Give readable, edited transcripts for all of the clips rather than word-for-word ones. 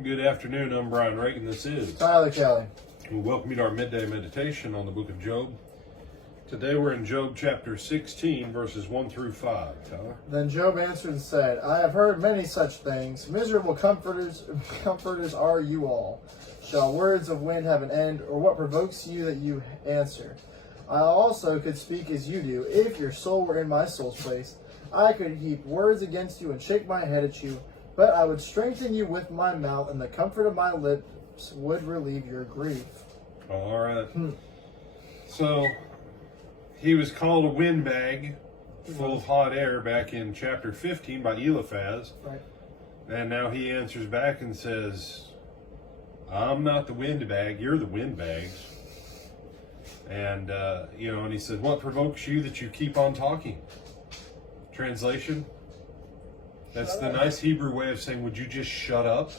Good afternoon. I'm Brian Reagan. This is Tyler Kelly. And welcome you to our midday meditation on the book of Job. Today we're in Job chapter 16, verses 1 through 5. Tyler? Then Job answered and said, I have heard many such things. Miserable comforters are you all. Shall words of wind have an end, or what provokes you that you answer? I also could speak as you do, if your soul were in my soul's place. I could heap words against you and shake my head at you, but I would strengthen you with my mouth, and the comfort of my lips would relieve your grief. All right. So, he was called a windbag full of hot air back in chapter 15 by Eliphaz. Right. And now he answers back and says, I'm not the windbag, you're the windbags. And, and he said, what provokes you that you keep on talking? Translation? That's the nice Hebrew way of saying, would you just shut up?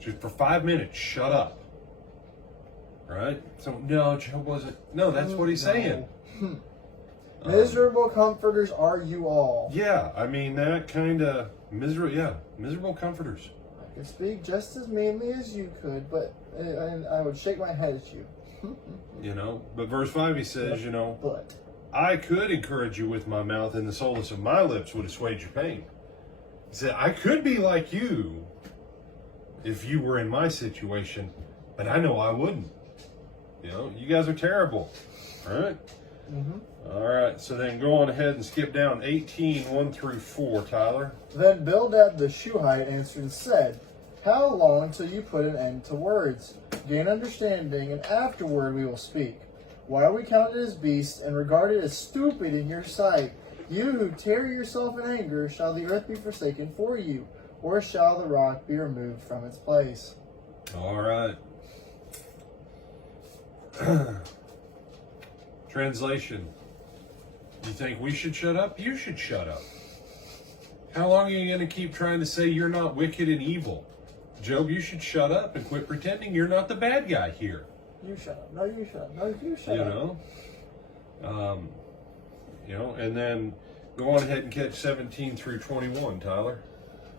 Just for 5 minutes, shut up. Right? So, no, Job wasn't. No, that's what he's saying. Miserable comforters are you all. Yeah, I mean, that kind of miserable comforters. I could speak just as meanly as you could, but and I would shake my head at you. But verse 5 he says, But I could encourage you with my mouth, and the solace of my lips would assuage your pain. He said, I could be like you if you were in my situation, but I know I wouldn't. You guys are terrible. All right? All right, so then go on ahead and skip down 18, 1 through 4, Tyler. Then Bildad the Shuhite answered and said, How long till you put an end to words? Gain understanding, and afterward we will speak. Why are we counted as beasts and regarded as stupid in your sight? You who tear yourself in anger, shall the earth be forsaken for you, or shall the rock be removed from its place? All right. Translation. You think we should shut up? You should shut up. How long are you going to keep trying to say you're not wicked and evil? Job, you should shut up and quit pretending you're not the bad guy here. You shut up. No, you shut up. No, you shut up. And then go on ahead and catch 17 through 21, Tyler.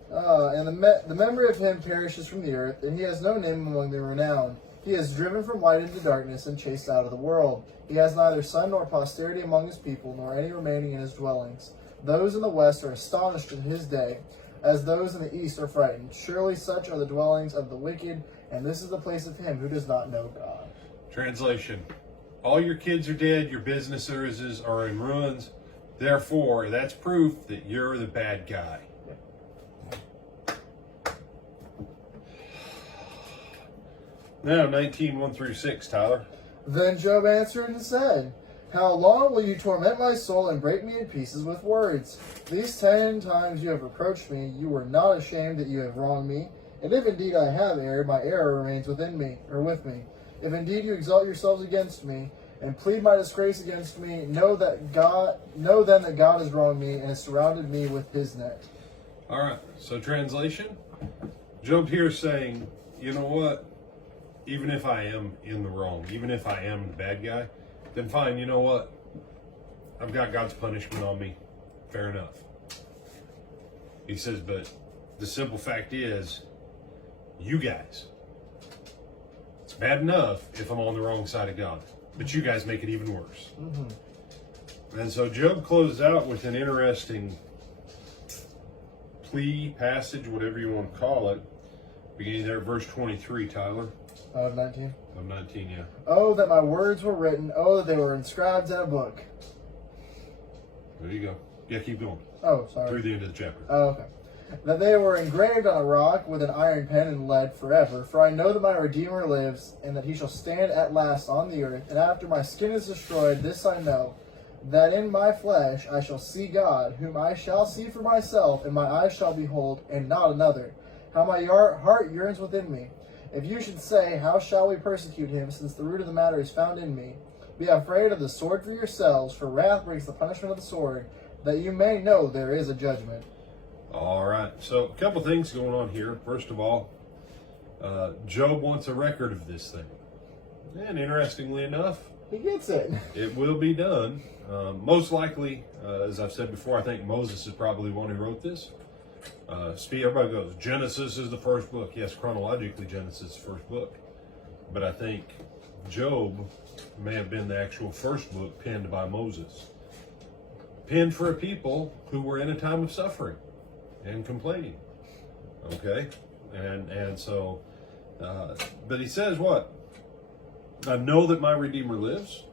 And the memory of him perishes from the earth, and he has no name among the renowned. He is driven from light into darkness and chased out of the world. He has neither son nor posterity among his people, nor any remaining in his dwellings. Those in the west are astonished in his day, as those in the east are frightened. Surely such are the dwellings of the wicked, and this is the place of him who does not know God. Translation. All your kids are dead, your businesses are in ruins. Therefore, that's proof that you're the bad guy. Now, 19, 1 through 6, Tyler. Then Job answered and said, How long will you torment my soul and break me in pieces with words? These 10 times you have reproached me, you were not ashamed that you have wronged me. And if indeed I have erred, my error remains within me, or with me. If indeed you exalt yourselves against me, and plead my disgrace against me, know then that God has wronged me, and has surrounded me with his net. All right, so translation. Job here is saying, you know what? Even if I am in the wrong, even if I am the bad guy, then fine, you know what? I've got God's punishment on me. Fair enough. He says, but the simple fact is, you guys, it's bad enough if I'm on the wrong side of God, but you guys make it even worse. And so Job closes out with an interesting plea, passage, whatever you want to call it, beginning there at verse 23, Tyler. Of 19? Of 19, yeah. Oh, that my words were written. Oh, that they were inscribed in a book. There you go. Yeah, keep going. Oh, sorry. Through the end of the chapter. Oh, okay. That they were engraved on a rock with an iron pen and lead forever. For I know that my Redeemer lives, and that he shall stand at last on the earth. And after my skin is destroyed, this I know, that in my flesh I shall see God, whom I shall see for myself, and my eyes shall behold, and not another. How my heart yearns within me. If you should say, How shall we persecute him, since the root of the matter is found in me? Be afraid of the sword for yourselves, for wrath brings the punishment of the sword, that you may know there is a judgment. All right. So, a couple things going on here. First of all, Job wants a record of this thing. And interestingly enough, He gets it. it will be done. Most likely, as I've said before, I think Moses is probably one who wrote this. Everybody goes, Genesis is the first book. Yes, chronologically, Genesis is the first book. But I think Job may have been the actual first book penned by Moses. Penned for a people who were in a time of suffering and complaining. Okay? And so, but he says what? I know that my Redeemer lives.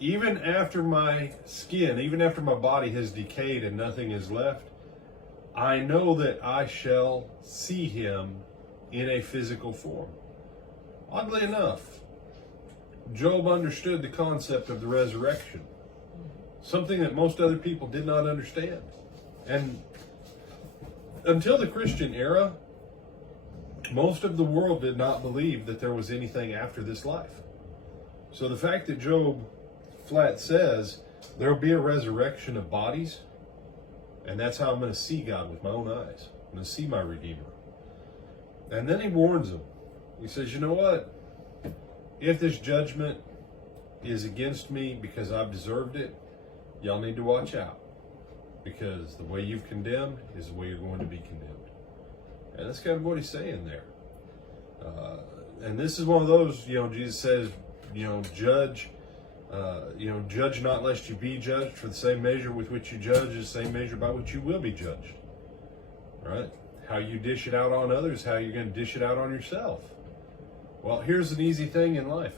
Even after my skin, even after my body has decayed and nothing is left, I know that I shall see him in a physical form. Oddly enough, Job understood the concept of the resurrection, something that most other people did not understand. And until the Christian era, most of the world did not believe that there was anything after this life. So the fact that Job flat says there will be a resurrection of bodies, and that's how I'm going to see God with my own eyes. I'm going to see my Redeemer. And then he warns them. He says, you know what? If this judgment is against me because I've deserved it, y'all need to watch out. Because the way you've condemned is the way you're going to be condemned. And that's kind of what he's saying there. And this is one of those, Jesus says, judge, judge not lest you be judged, for the same measure with which you judge is the same measure by which you will be judged. Right? How you dish it out on others, how you're going to dish it out on yourself. Well, here's an easy thing in life.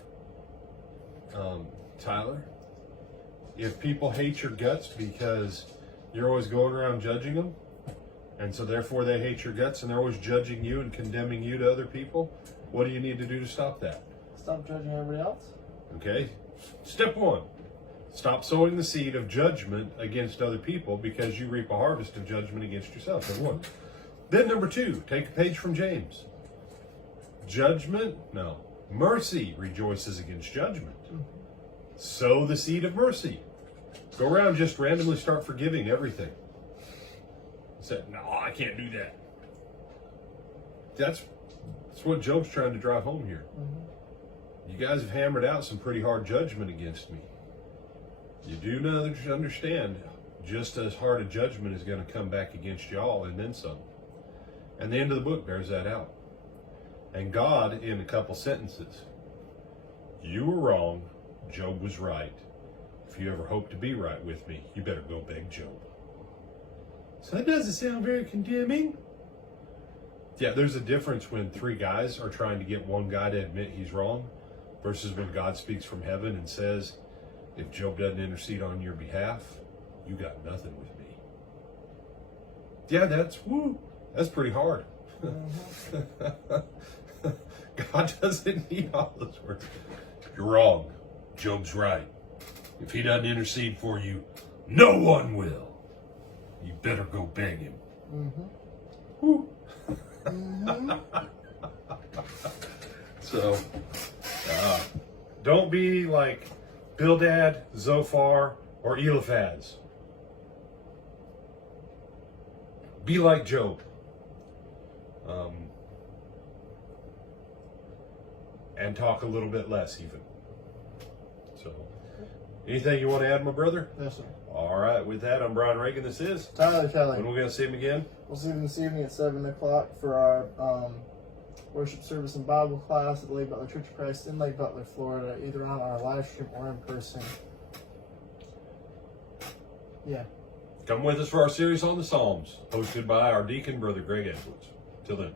Tyler, if people hate your guts because you're always going around judging them, and so therefore they hate your guts and they're always judging you and condemning you to other people, what do you need to do to stop that? Stop judging everybody else. Okay. Step one, stop sowing the seed of judgment against other people because you reap a harvest of judgment against yourself. Number one. Then number two, take a page from James. Mercy rejoices against judgment. Sow the seed of mercy. Go around, just randomly start forgiving everything. Say, no, I can't do that. That's what Job's trying to drive home here. You guys have hammered out some pretty hard judgment against me. You do not understand just as hard a judgment is going to come back against y'all and then some. And the end of the book bears that out. And God, in a couple sentences, you were wrong, Job was right. If you ever hope to be right with me, you better go beg Job. So that doesn't sound very condemning. Yeah, there's a difference when three guys are trying to get one guy to admit he's wrong versus when God speaks from heaven and says, if Job doesn't intercede on your behalf, you got nothing with me. Yeah, that's pretty hard. God doesn't need all those words. You're wrong. Job's right. If he doesn't intercede for you, no one will. You better go beg him. So, don't be like Bildad, Zophar, or Eliphaz. Be like Job. And talk a little bit less even. So, anything you want to add, my brother? Yes, sir. All right, with that, I'm Brian Reagan. This is Tyler Kelly. When are we going to see him again? We'll see him this evening at 7 o'clock for our worship service and Bible class at the Lake Butler Church of Christ in Lake Butler, Florida, either on our live stream or in person. Yeah. Come with us for our series on the Psalms, hosted by our deacon, Brother Greg Edwards. Till then.